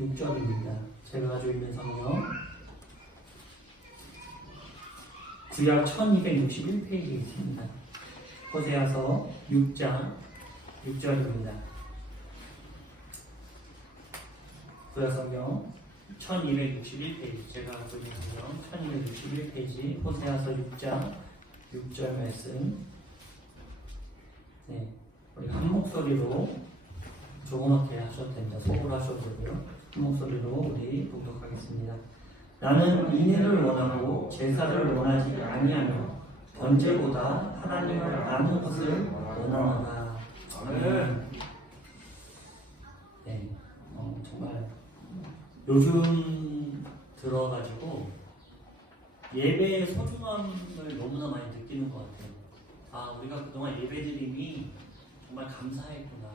6절입니다. 제가 가지고 있는 성경 구약 1261페이지에 있습니다. 호세아서 6장 6절입니다. 구약 성경 1261페이지, 제가 갖고 있는 성경 1261페이지 호세아서 6장 6절 말씀. 네, 우리 한 목소리로 조그맣게 하셔도 됩니다. 속으로 하셔도 되고요. 한 목소리로 우리 봉독하겠습니다. 나는 인애를 원하고 제사를 원하지 아니하며 번제보다 하나님을 아는 것을 원하노라. 네, 정말 요즘 들어가지고 예배의 소중함을 너무나 많이 느끼는 것 같아요. 아, 우리가 그동안 예배드림이 정말 감사했구나.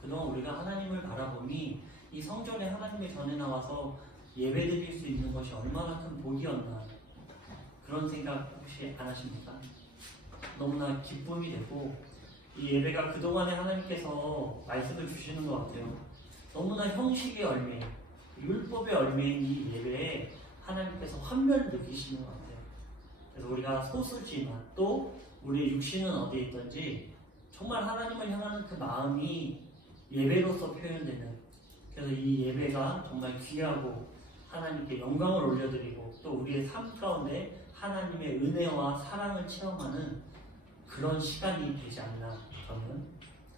그동안 우리가 하나님을 바라보니 이 성전에 하나님의 전에 나와서 예배드릴 수 있는 것이 얼마나 큰 복이었나, 그런 생각 혹시 안 하십니까? 너무나 기쁨이 되고, 이 예배가 그동안에 하나님께서 말씀을 주시는 것 같아요. 너무나 형식의 얼매, 율법의 얼매인 이 예배에 하나님께서 환멸을 느끼시는 것 같아요. 그래서 우리가 소수지만 또 우리 육신은 어디에 있든지 정말 하나님을 향하는 그 마음이 예배로서 표현되는, 그래서 이 예배가 정말 귀하고 하나님께 영광을 올려드리고 또 우리의 삶 가운데 하나님의 은혜와 사랑을 체험하는 그런 시간이 되지 않나, 저는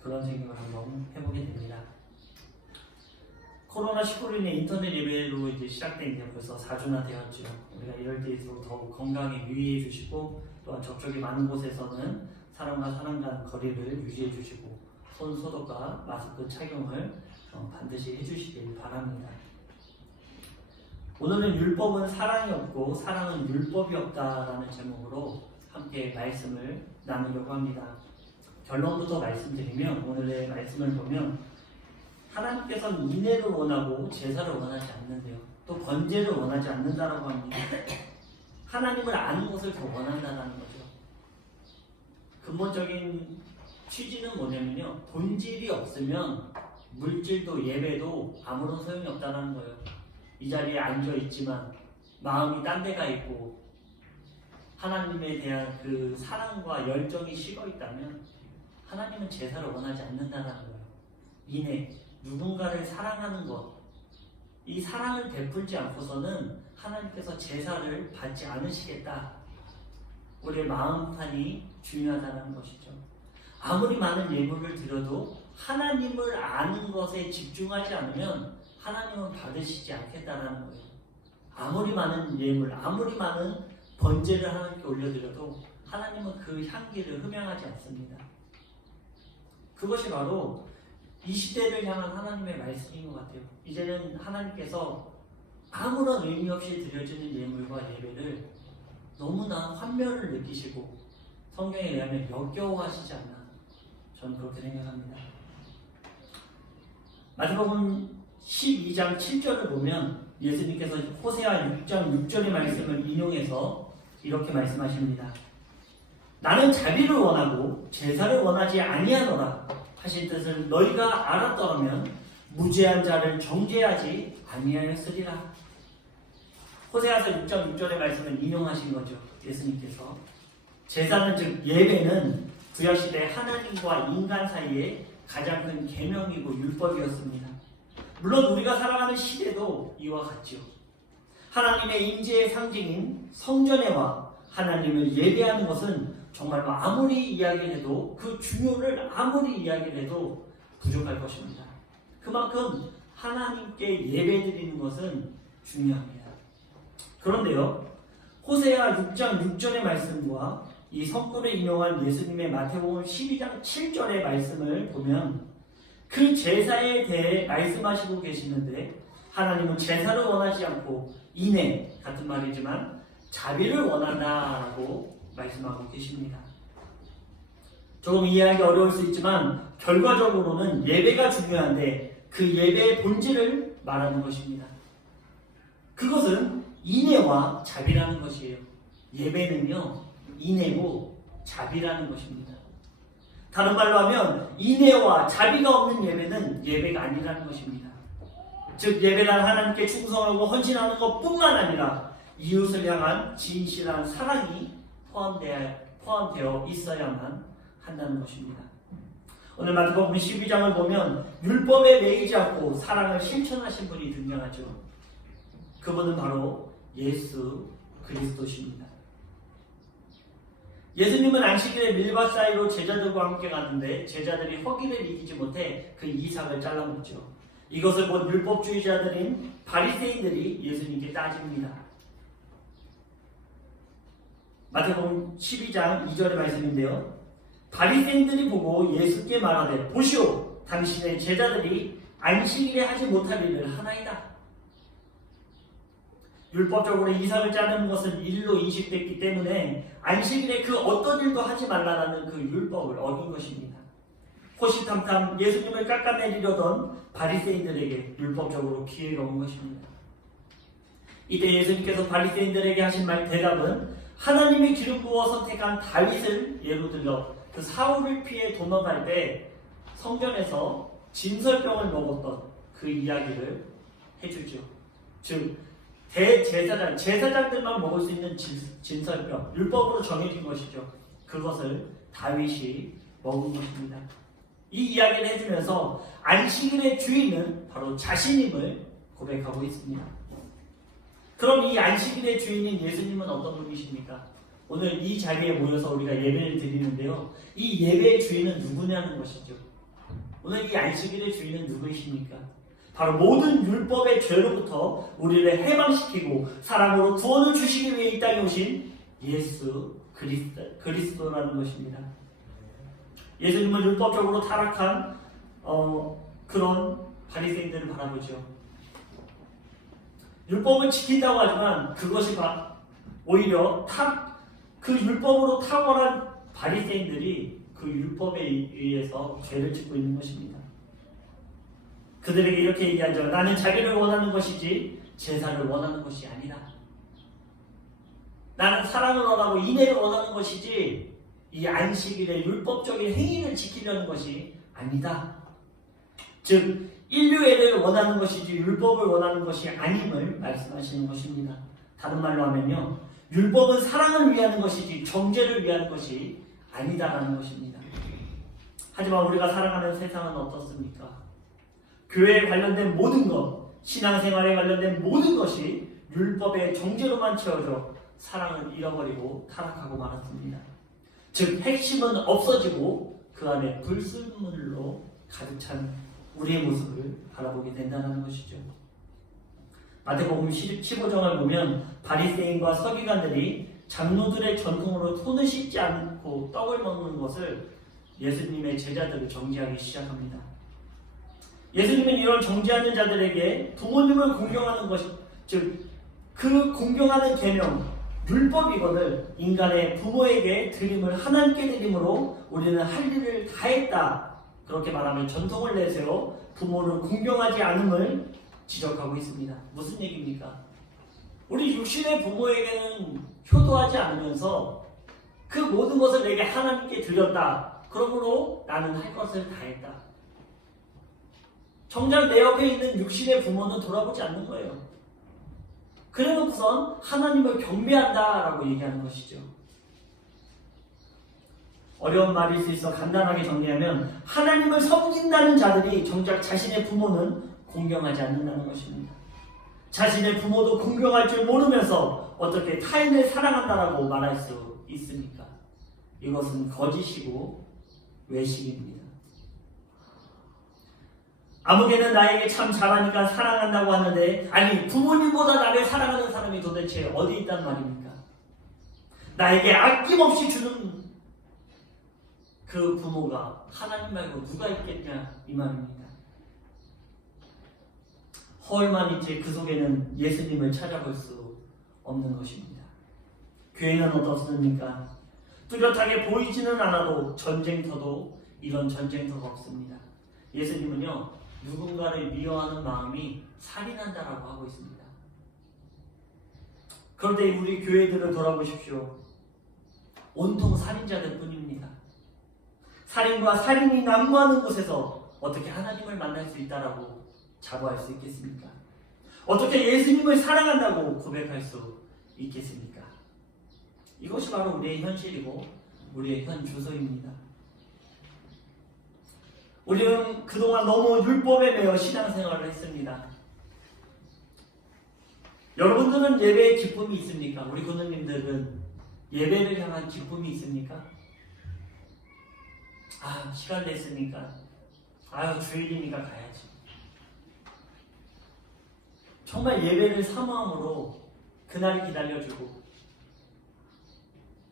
그런 생각을 한번 해보게 됩니다. 코로나19로 인해 인터넷 예배로 이제 시작된 게 벌써 4주나 되었죠. 우리가 이럴 때일수록 더욱 건강에 유의해 주시고, 또한 접촉이 많은 곳에서는 사람과 사람 간 거리를 유지해 주시고 손 소독과 마스크 착용을 반드시 해주시길 바랍니다. 오늘은 율법은 사랑이 없고 사랑은 율법이 없다라는 제목으로 함께 말씀을 나누려고 합니다. 결론부터 말씀드리면, 오늘의 말씀을 보면 하나님께서는 인애를 원하고 제사를 원하지 않는데요, 또 번제를 원하지 않는다라고 합니다. 하나님을 아는 것을 더 원한다는 거죠. 근본적인 취지는 뭐냐면요, 본질이 없으면 물질도 예배도 아무런 소용이 없다는 거예요. 이 자리에 앉아 있지만 마음이 딴 데가 있고 하나님에 대한 그 사랑과 열정이 식어 있다면 하나님은 제사를 원하지 않는다는 거예요. 인애, 누군가를 사랑하는 것, 이 사랑을 베풀지 않고서는 하나님께서 제사를 받지 않으시겠다. 우리의 마음판이 중요하다는 것이죠. 아무리 많은 예물을 드려도 하나님을 아는 것에 집중하지 않으면 하나님은 받으시지 않겠다는 거예요. 아무리 많은 예물, 아무리 많은 번제를 하나님께 올려드려도 하나님은 그 향기를 흠양하지 않습니다. 그것이 바로 이 시대를 향한 하나님의 말씀인 것 같아요. 이제는 하나님께서 아무런 의미 없이 드려지는 예물과 예배를 너무나 환멸을 느끼시고 성경에 의하면 역겨워하시지 않나, 저는 그렇게 생각합니다. 마태복음 12장 7절을 보면 예수님께서 호세아 6장 6절의 말씀을 인용해서 이렇게 말씀하십니다. 나는 자비를 원하고 제사를 원하지 아니하노라 하신 뜻을 너희가 알았더라면 무죄한 자를 정죄하지 아니하였으리라. 호세아서 6장 6절의 말씀을 인용하신 거죠, 예수님께서. 제사는, 즉 예배는 구약시대 하나님과 인간 사이에 가장 큰 계명이고 율법이었습니다. 물론 우리가 살아가는 시대도 이와 같죠. 하나님의 임재의 상징인 성전에 와 하나님을 예배하는 것은 정말 아무리 이야기를 해도, 그 중요를 아무리 이야기를 해도 부족할 것입니다. 그만큼 하나님께 예배드리는 것은 중요합니다. 그런데요, 호세아 6장 6절의 말씀과 이 성구를 인용한 예수님의 마태복음 12장 7절의 말씀을 보면 그 제사에 대해 말씀하시고 계시는데, 하나님은 제사를 원하지 않고 인애, 같은 말이지만 자비를 원한다라고 말씀하고 계십니다. 조금 이해하기 어려울 수 있지만 결과적으로는 예배가 중요한데 그 예배의 본질을 말하는 것입니다. 그것은 인애와 자비라는 것이에요. 예배는요, 인애고 자비라는 것입니다. 다른 말로 하면 인애와 자비가 없는 예배는 예배가 아니라는 것입니다. 즉 예배란 하나님께 충성하고 헌신하는 것뿐만 아니라 이웃을 향한 진실한 사랑이 포함되어 있어야만 한다는 것입니다. 오늘 마태복음 12장을 보면 율법에 매이지 않고 사랑을 실천하신 분이 등장하죠. 그분은 바로 예수 그리스도십니다. 예수님은 안식일에 밀밭 사이로 제자들과 함께 갔는데 제자들이 허기를 이기지 못해 그 이삭을 잘라먹죠. 이것을 본 율법주의자들인 바리새인들이 예수님께 따집니다. 마태복음 12장 2절의 말씀인데요. 바리새인들이 보고 예수께 말하되 보시오 당신의 제자들이 안식일에 하지 못할 일을 하나이다. 율법적으로 이삭을 자르는 것은 일로 인식됐기 때문에 안식일에 그 어떤 일도 하지 말라라는 그 율법을 어긴 것입니다. 호시탐탐 예수님을 깎아내리려던 바리새인들에게 율법적으로 기회가 온 것입니다. 이때 예수님께서 바리새인들에게 하신 대답은 하나님이 기름 부어 선택한 다윗을 예로 들어 그 사울을 피해 도망갈 때 성전에서 진설병을 먹었던 그 이야기를 해주죠. 즉 제사장들만 먹을 수 있는 진설병, 율법으로 정해진 것이죠. 그것을 다윗이 먹은 것입니다. 이 이야기를 해주면서 안식일의 주인은 바로 자신임을 고백하고 있습니다. 그럼 이 안식일의 주인인 예수님은 어떤 분이십니까? 오늘 이 자리에 모여서 우리가 예배를 드리는데요. 이 예배의 주인은 누구냐는 것이죠. 오늘 이 안식일의 주인은 누구이십니까? 바로 모든 율법의 죄로부터 우리를 해방시키고 사랑으로 구원을 주시기 위해 이 땅에 오신 예수 그리스도라는 것입니다. 예수님은 율법적으로 타락한 그런 바리새인들을 바라보죠. 율법을 지킨다고 하지만 그것이 오히려 그 율법으로 탁월한 바리새인들이 그 율법에 의해서 죄를 짓고 있는 것입니다. 그들에게 이렇게 얘기하죠. 나는 자기를 원하는 것이지 제사를 원하는 것이 아니다. 나는 사랑을 원하고 인애를 원하는 것이지 이 안식일의 율법적인 행위를 지키려는 것이 아니다. 즉 인류애를 원하는 것이지 율법을 원하는 것이 아님을 말씀하시는 것입니다. 다른 말로 하면요. 율법은 사랑을 위하는 것이지 정죄를 위한 것이 아니다라는 것입니다. 하지만 우리가 살아가는 세상은 어떻습니까? 교회에 관련된 모든 것, 신앙생활에 관련된 모든 것이 율법의 정죄로만 채워져 사랑을 잃어버리고 타락하고 말았습니다. 즉 핵심은 없어지고 그 안에 불순물로 가득 찬 우리의 모습을 바라보게 된다는 것이죠. 마태복음 15장을 보면 바리새인과 서기관들이 장로들의 전통으로 손을 씻지 않고 떡을 먹는 것을 예수님의 제자들을 정죄하기 시작합니다. 예수님은 이런 정죄하는 자들에게 부모님을 공경하는 것, 즉 그 공경하는 계명, 율법이거늘 인간의 부모에게 드림을 하나님께 드림으로 우리는 할 일을 다했다. 그렇게 말하면 전통을 내세워 부모를 공경하지 않음을 지적하고 있습니다. 무슨 얘기입니까? 우리 육신의 부모에게는 효도하지 않으면서 그 모든 것을 내게 하나님께 드렸다. 그러므로 나는 할 것을 다했다. 정작 내 옆에 있는 육신의 부모는 돌아보지 않는 거예요. 그래놓고선 하나님을 경배한다라고 얘기하는 것이죠. 어려운 말일 수 있어 간단하게 정리하면 하나님을 섬긴다는 자들이 정작 자신의 부모는 공경하지 않는다는 것입니다. 자신의 부모도 공경할 줄 모르면서 어떻게 타인을 사랑한다라고 말할 수 있습니까? 이것은 거짓이고 외식입니다. 아무개는 나에게 참 잘하니까 사랑한다고 하는데 아니 부모님보다 나를 사랑하는 사람이 도대체 어디 있단 말입니까? 나에게 아낌없이 주는 그 부모가 하나님 말고 누가 있겠냐 이 말입니다. 허울만 있지 그 속에는 예수님을 찾아볼 수 없는 것입니다. 교회는 어떻습니까? 뚜렷하게 보이지는 않아도 전쟁터도 이런 전쟁터가 없습니다. 예수님은요 누군가를 미워하는 마음이 살인한다라고 하고 있습니다. 그런데 우리 교회들을 돌아보십시오. 온통 살인자들 뿐입니다. 살인과 살인이 난무하는 곳에서 어떻게 하나님을 만날 수 있다라고 자부할 수 있겠습니까? 어떻게 예수님을 사랑한다고 고백할 수 있겠습니까? 이것이 바로 우리의 현실이고 우리의 현 주소입니다. 우리는 그동안 너무 율법에 매여 신앙생활을 했습니다. 여러분들은 예배의 기쁨이 있습니까? 우리 군우님들은 예배를 향한 기쁨이 있습니까? 시간 됐으니까 주일이니까 가야지. 정말 예배를 사모함으로 그날 기다려주고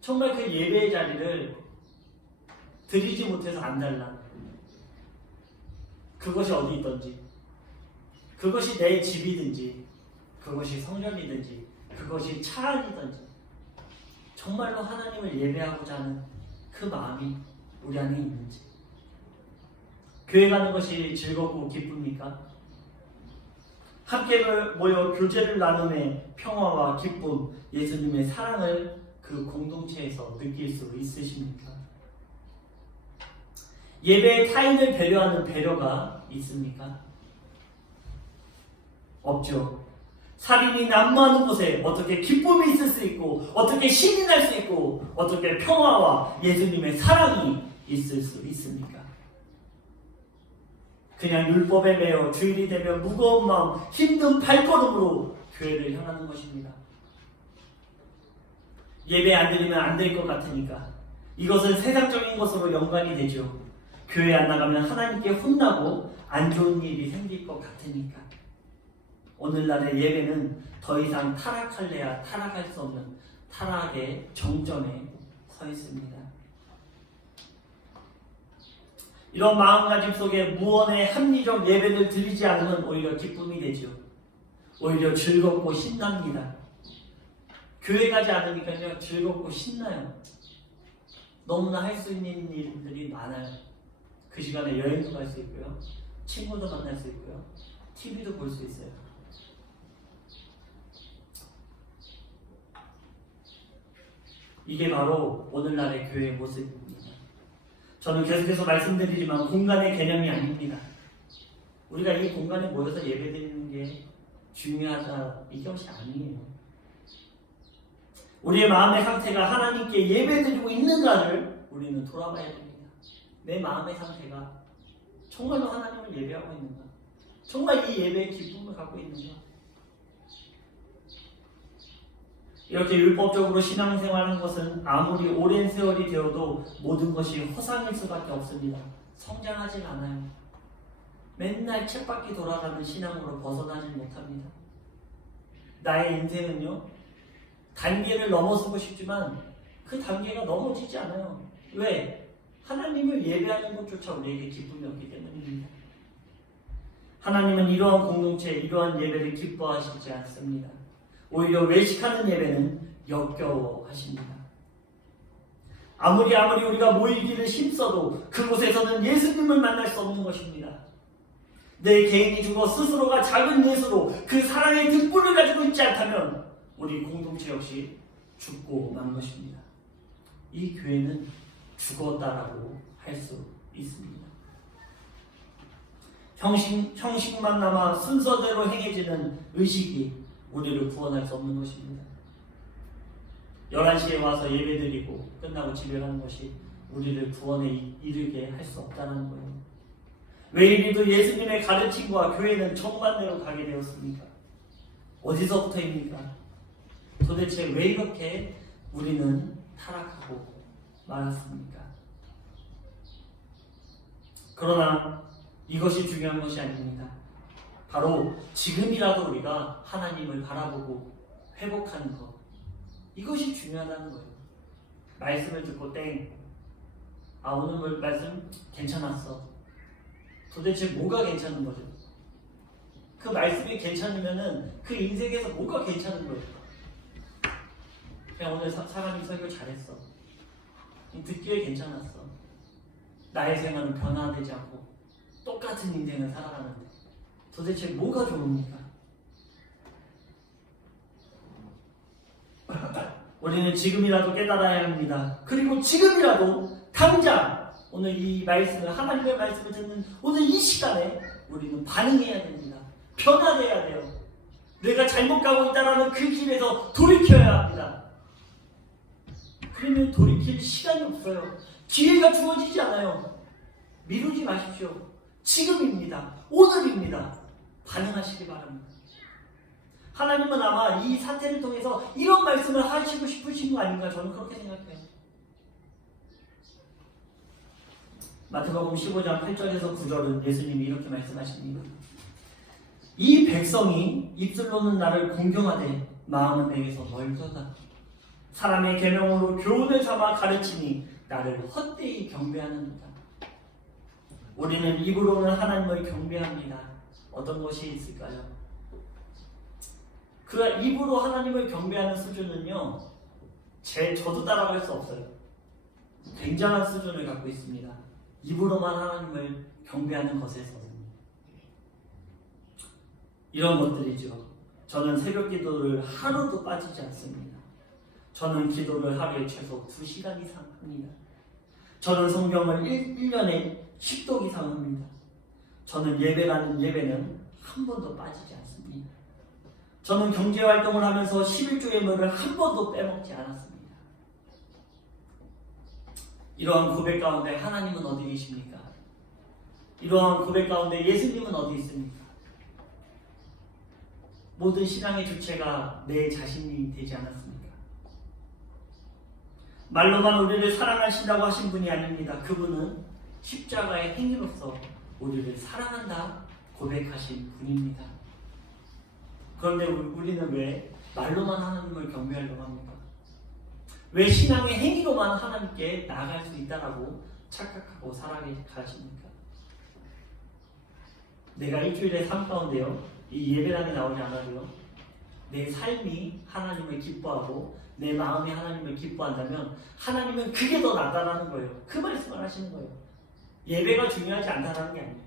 정말 그 예배의 자리를 드리지 못해서 안달나. 그것이 어디 있든지, 그것이 내 집이든지, 그것이 성전이든지, 그것이 차 안이든지 정말로 하나님을 예배하고자 하는 그 마음이 우리 안에 있는지. 교회 가는 것이 즐겁고 기쁩니까? 함께 모여 교제를 나눔의 평화와 기쁨, 예수님의 사랑을 그 공동체에서 느낄 수 있으십니까? 예배의 타인을 배려하는 배려가 있습니까? 없죠. 살인이 난무하는 곳에 어떻게 기쁨이 있을 수 있고, 어떻게 신이 날 수 있고, 어떻게 평화와 예수님의 사랑이 있을 수 있습니까? 그냥 율법에 매여 주일이 되면 무거운 마음, 힘든 발걸음으로 교회를 향하는 것입니다. 예배 안 드리면 안 될 것 같으니까 이것은 세상적인 것으로 연관이 되죠. 교회 안 나가면 하나님께 혼나고 안 좋은 일이 생길 것 같으니까. 오늘날의 예배는 더 이상 타락할래야 타락할 수 없는 타락의 정점에 서 있습니다. 이런 마음가짐 속에 무언의 합리적 예배를 드리지 않으면 오히려 기쁨이 되죠. 오히려 즐겁고 신납니다. 교회 가지 않으니까요 즐겁고 신나요. 너무나 할 수 있는 일들이 많아요. 그 시간에 여행도 갈 수 있고요, 친구도 만날 수 있고요, TV도 볼 수 있어요. 이게 바로 오늘날의 교회의 모습입니다. 저는 계속해서 말씀드리지만 공간의 개념이 아닙니다. 우리가 이 공간에 모여서 예배드리는 게 중요하다, 이것이 아니에요. 우리의 마음의 상태가 하나님께 예배드리고 있는가를 우리는 돌아봐야 됩니다. 내 마음의 상태가 정말로 하나님을 예배하고 있는가? 정말 이 예배의 기쁨을 갖고 있는가? 이렇게 율법적으로 신앙생활하는 것은 아무리 오랜 세월이 되어도 모든 것이 허상일 수밖에 없습니다. 성장하진 않아요. 맨날 쳇바퀴 돌아가는 신앙으로 벗어나지 못합니다. 나의 인생은요, 단계를 넘어서고 싶지만 그 단계가 넘어지지 않아요. 왜? 하나님을 예배하는 것조차 우리에게 기쁨이 없기 때문입니다. 하나님은 이러한 공동체, 이러한 예배를 기뻐하시지 않습니다. 오히려 외식하는 예배는 역겨워하십니다. 아무리 우리가 모이기를 힘써도 그곳에서는 예수님을 만날 수 없는 것입니다. 내 개인이 죽어 스스로가 작은 예수로 그 사랑의 등불을 가지고 있지 않다면 우리 공동체 역시 죽고 만 것입니다. 이 교회는 죽었다라고 할 수 있습니다. 형식만 남아 순서대로 행해지는 의식이 우리를 구원할 수 없는 것입니다. 11시에 와서 예배드리고 끝나고 집에 가는 것이 우리를 구원에 이르게 할 수 없다는 거예요. 왜 이리도 예수님의 가르침과 교회는 정반대로 가게 되었습니까? 어디서부터입니까? 도대체 왜 이렇게 우리는 타락하고 말았습니까? 그러나 이것이 중요한 것이 아닙니다. 바로 지금이라도 우리가 하나님을 바라보고 회복하는 것, 이것이 중요하다는 거예요. 말씀을 듣고 오늘 말씀 괜찮았어. 도대체 뭐가 괜찮은 거죠? 그 말씀이 괜찮으면은 그 인생에서 뭐가 괜찮은 거예요? 그냥 오늘 사람이 설교 잘했어. 듣기에 괜찮았어. 나의 생활은 변화되지 않고 똑같은 인생을 살아가는데 도대체 뭐가 좋습니까? 우리는 지금이라도 깨달아야 합니다. 그리고 지금이라도 당장 오늘 이 말씀을, 하나님의 말씀을 듣는 오늘 이 시간에 우리는 반응해야 됩니다. 변화돼야 돼요. 내가 잘못 가고 있다는 그 길에서 돌이켜야 합니다. 그러면 돌이킬 시간이 없어요. 기회가 주어지지 않아요. 미루지 마십시오. 지금입니다. 오늘입니다. 반응하시기 바랍니다. 하나님은 아마 이 사태를 통해서 이런 말씀을 하시고 싶으신 거 아닌가 저는 그렇게 생각해요. 마태복음 15장 8절에서 9절은 예수님이 이렇게 말씀하십니다. 이 백성이 입술로는 나를 공경하되 마음은 내게서 멀도다. 사람의 계명으로 교훈을 삼아 가르치니 나를 헛되이 경배하는도다. 우리는 입으로는 하나님을 경배합니다. 어떤 것이 있을까요? 그 입으로 하나님을 경배하는 수준은요, 저도 따라갈 수 없어요. 굉장한 수준을 갖고 있습니다. 입으로만 하나님을 경배하는 것에서는. 이런 것들이죠. 저는 새벽 기도를 하루도 빠지지 않습니다. 저는 기도를 하루에 최소 2시간 이상 합니다. 저는 성경을 1년에 10독 이상 합니다. 저는 예배라는 예배는 한 번도 빠지지 않습니다. 저는 경제활동을 하면서 11조 예물을 한 번도 빼먹지 않았습니다. 이러한 고백 가운데 하나님은 어디 계십니까? 이러한 고백 가운데 예수님은 어디 있습니까? 모든 신앙의 주체가 내 자신이 되지 않았습니까? 말로만 우리를 사랑하신다고 하신 분이 아닙니다. 그분은 십자가의 행위로서 우리를 사랑한다 고백하신 분입니다. 그런데 우리는 왜 말로만 하나님을 경배하려고 합니까? 왜 신앙의 행위로만 하나님께 나아갈 수 있다라고 착각하고 살아가십니까? 내가 일주일의 삶 가운데요, 이 예배당에 나오지 않아도요, 내 삶이 하나님을 기뻐하고 내 마음이 하나님을 기뻐한다면 하나님은 그게 더 낫다라는 거예요. 그 말씀을 하시는 거예요. 예배가 중요하지 않다라는 게 아니에요.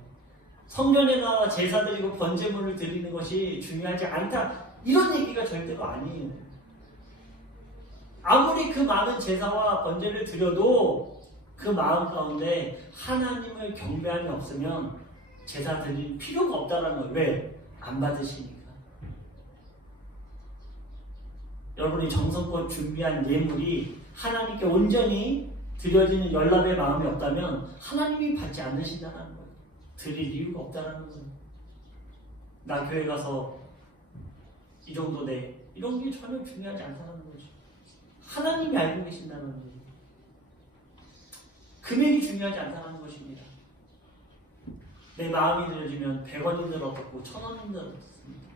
성전에 나와 제사 드리고 번제물을 드리는 것이 중요하지 않다, 이런 얘기가 절대로 아니에요. 아무리 그 많은 제사와 번제를 드려도 그 마음 가운데 하나님을 경배함이 없으면 제사 드릴 필요가 없다는 거예요. 왜? 안 받으시니까. 여러분이 정성껏 준비한 예물이 하나님께 온전히 드려지는 연락의 마음이 없다면 하나님이 받지 않으신다는 거예요. 드릴 이유가 없다는 거예요. 나 교회 가서 이 정도 내, 이런 게 전혀 중요하지 않다는 거죠. 하나님이 알고 계신다는 거예요. 금액이 중요하지 않다는 것입니다. 내 마음이 들어지면 100원인들 어떻고 1000원인들 어떻습니까?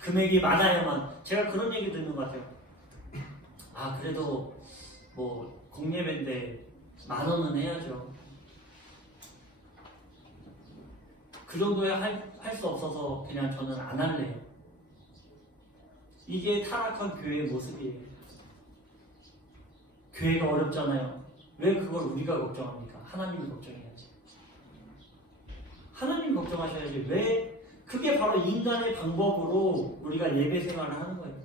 금액이 많아야만. 제가 그런 얘기 듣는 것 같아요. 아, 그래도 뭐 공예배인데 10,000원은 해야죠. 그 정도에 할 수 없어서 그냥 저는 안 할래요. 이게 타락한 교회의 모습이에요. 교회가 어렵잖아요. 왜 그걸 우리가 걱정합니까? 하나님이 걱정해야지. 하나님 걱정하셔야지. 왜? 그게 바로 인간의 방법으로 우리가 예배 생활을 하는 거예요.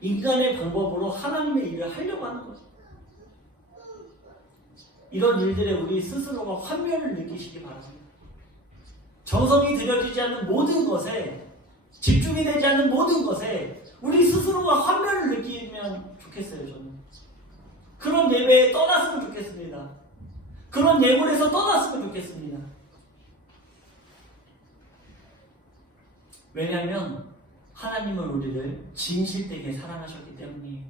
인간의 방법으로 하나님의 일을 하려고 하는 거예요. 이런 일들에 우리 스스로가 환멸을 느끼시기 바랍니다. 정성이 들여지지 않는 모든 것에, 집중이 되지 않는 모든 것에 우리 스스로가 환멸을 느끼면 좋겠어요. 저는 그런 예배에 떠났으면 좋겠습니다. 그런 예물에서 떠났으면 좋겠습니다. 왜냐하면 하나님은 우리를 진실되게 사랑하셨기 때문이에요.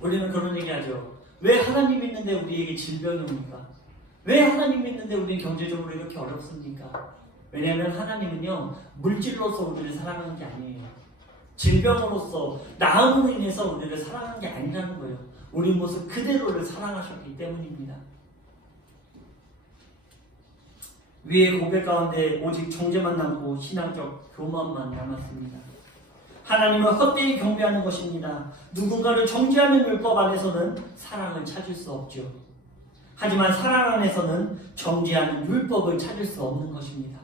우리는 그런 얘기하죠. 왜 하나님 있는데 우리에게 질병이 옵니까? 왜 하나님 있는데 우리는 경제적으로 이렇게 어렵습니까? 왜냐하면 하나님은요, 물질로서 우리를 사랑하는 게 아니에요. 질병으로서, 나음으로 인해서 우리를 사랑하는 게 아니라는 거예요. 우리 모습 그대로를 사랑하셨기 때문입니다. 위의 고백 가운데 오직 정죄만 남고 신앙적 교만만 남았습니다. 하나님은 헛되이 경배하는 것입니다. 누군가를 정죄하는 율법 안에서는 사랑을 찾을 수 없죠. 하지만 사랑 안에서는 정죄하는 율법을 찾을 수 없는 것입니다.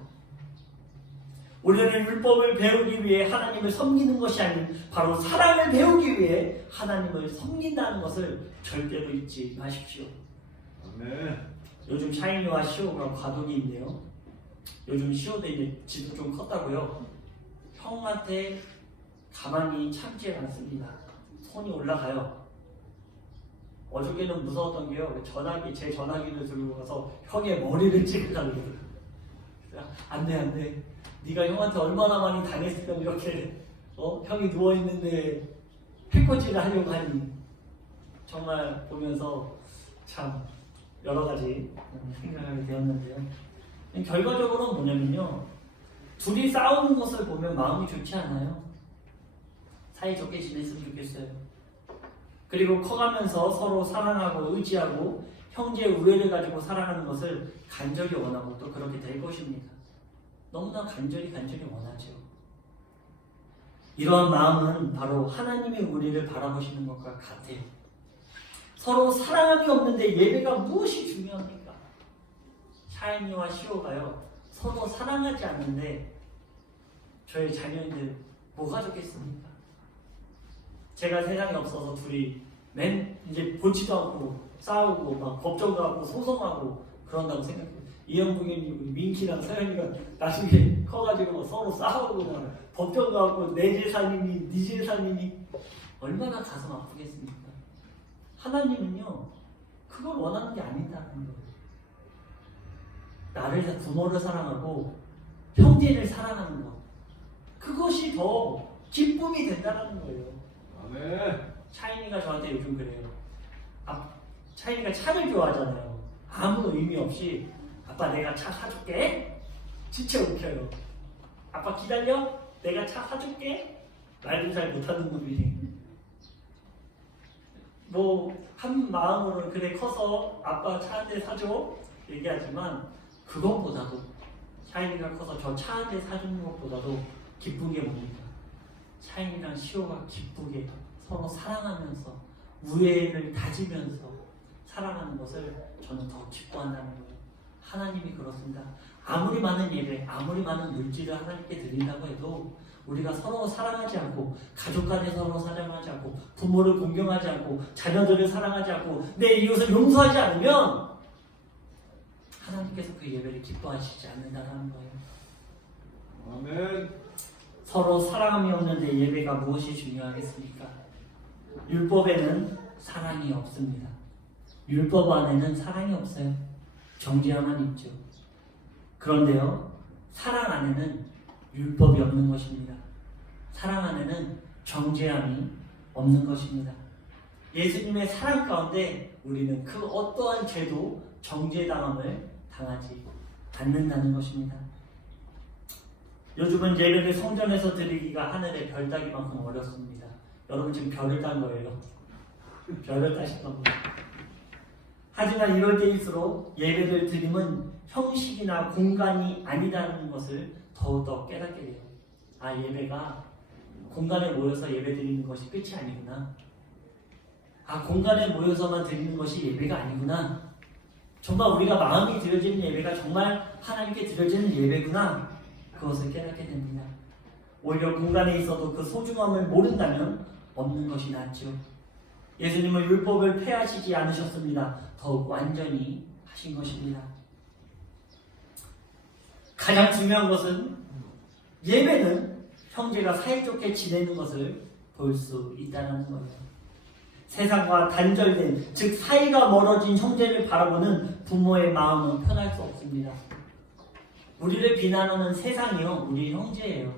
우리는 율법을 배우기 위해 하나님을 섬기는 것이 아닌 바로 사랑을 배우기 위해 하나님을 섬긴다는 것을 절대로 잊지 마십시오. 아멘. 요즘 샤이니와 시오가 과도기인데요. 요즘 시호도 이제 지도 좀 컸다고요. 형한테 가만히 참지 않습니다. 손이 올라가요. 어저께는 무서웠던 게요. 제 전화기를 들고 가서 형의 머리를 찍으려고 그러더라고요. 안돼. 네가 형한테 얼마나 많이 당했으면 이렇게 형이 누워있는데 해코지를 하려고 하니. 정말 보면서 참 여러 가지 생각하게 되었는데요. 결과적으로 뭐냐면요, 둘이 싸우는 것을 보면 마음이 좋지 않아요. 사이좋게 지냈으면 좋겠어요. 그리고 커가면서 서로 사랑하고 의지하고 형제 우애를 가지고 살아가는 것을 간절히 원하고 또 그렇게 될 것입니다. 너무나 간절히 원하죠. 이러한 마음은 바로 하나님이 우리를 바라보시는 것과 같아요. 서로 사랑함이 없는데 예배가 무엇이 중요합니까? 샤이니와 시오가요, 서로 사랑하지 않는데 저희 자녀들 뭐가 좋겠습니까? 제가 세상에 없어서 둘이 이제 보지도 않고 싸우고 막 법정 가고 소송하고 그런다고 생각해요. 이영국이 우리 민키랑 서연이가 나중에 커가지고 서로 싸우고 막 법정 가고 내 재산이니 네 재산이니 얼마나 가슴 아프겠습니까? 하나님은요, 그걸 원하는 게 아니다는 거예요. 나를, 부모를 사랑하고 형제를 사랑하는 것, 그것이 더 기쁨이 된다는 거예요. 아멘. 차이니가 저한테 요즘 그래요. 차이니가 차를 좋아하잖아요. 아무 의미 없이 아빠 내가 차 사줄게. 진짜 웃겨요. 아빠 기다려. 내가 차 사줄게. 말도 잘 못하는 놈이. 한 마음으로 그래 커서 아빠 차 한 대 사줘 얘기하지만, 그것보다도 샤이니가 커서 저 차 한 대 사주는 것보다도 기쁜 게 뭡니까? 샤이니랑 시오가 기쁘게 서로 사랑하면서 우애를 다지면서 살아가는 것을 저는 더 기뻐한다는 거예요. 하나님이 그렇습니다. 아무리 많은 예배, 아무리 많은 물질을 하나님께 드린다고 해도 우리가 서로 사랑하지 않고, 가족 간에 서로 사랑하지 않고, 부모를 공경하지 않고, 자녀들을 사랑하지 않고, 내 이웃을 용서하지 않으면 하나님께서 그 예배를 기뻐하시지 않는다는 거예요. 아멘. 서로 사랑함이 없는데 예배가 무엇이 중요하겠습니까? 율법에는 사랑이 없습니다. 율법 안에는 사랑이 없어요. 정죄함만 있죠. 그런데요, 사랑 안에는 율법이 없는 것입니다. 사랑 안에는 정죄함이 없는 것입니다. 예수님의 사랑 가운데 우리는 그 어떠한 죄도 정죄당함을 당하지 않는다는 것입니다. 요즘은 예배를 성전에서 드리기가 하늘의 별 따기만큼 어렵습니다. 여러분 지금 별을 딴 거예요. 별을 따신 겁니다. 하지만 이럴 때일수록 예배를 드림은 형식이나 공간이 아니다는 것을 더욱더 깨닫게 돼요. 예배가 공간에 모여서 예배 드리는 것이 끝이 아니구나. 공간에 모여서만 드리는 것이 예배가 아니구나. 정말 우리가 마음이 드려지는 예배가 정말 하나님께 드려지는 예배구나. 그것을 깨닫게 됩니다. 오히려 공간에 있어도 그 소중함을 모른다면 없는 것이 낫죠. 예수님은 율법을 폐하시지 않으셨습니다. 더욱 완전히 하신 것입니다. 가장 중요한 것은 예배는 형제가 사이좋게 지내는 것을 볼 수 있다는 거예요. 세상과 단절된, 즉 사이가 멀어진 형제를 바라보는 부모의 마음은 편할 수 없습니다. 우리를 비난하는 세상이요, 우리 형제예요.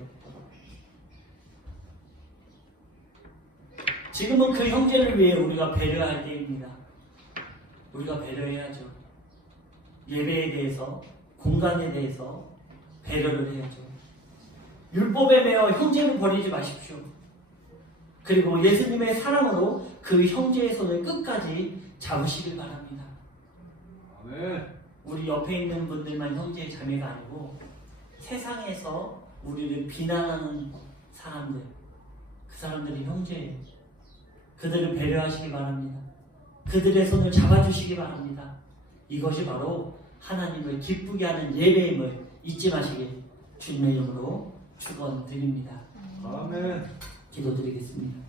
지금은 그 형제를 위해 우리가 배려할 때입니다. 우리가 배려해야죠. 예배에 대해서, 공간에 대해서 배려를 해야죠. 율법에 매여 형제를 버리지 마십시오. 그리고 예수님의 사랑으로 그 형제의 손을 끝까지 잡으시길 바랍니다. 아멘. 우리 옆에 있는 분들만 형제의 자매가 아니고 세상에서 우리를 비난하는 사람들, 그 사람들이 형제예요. 그들을 배려하시기 바랍니다. 그들의 손을 잡아주시기 바랍니다. 이것이 바로 하나님을 기쁘게 하는 예배임을 잊지 마시길 주님의 이름으로 축원드립니다. 아멘. 기도드리겠습니다.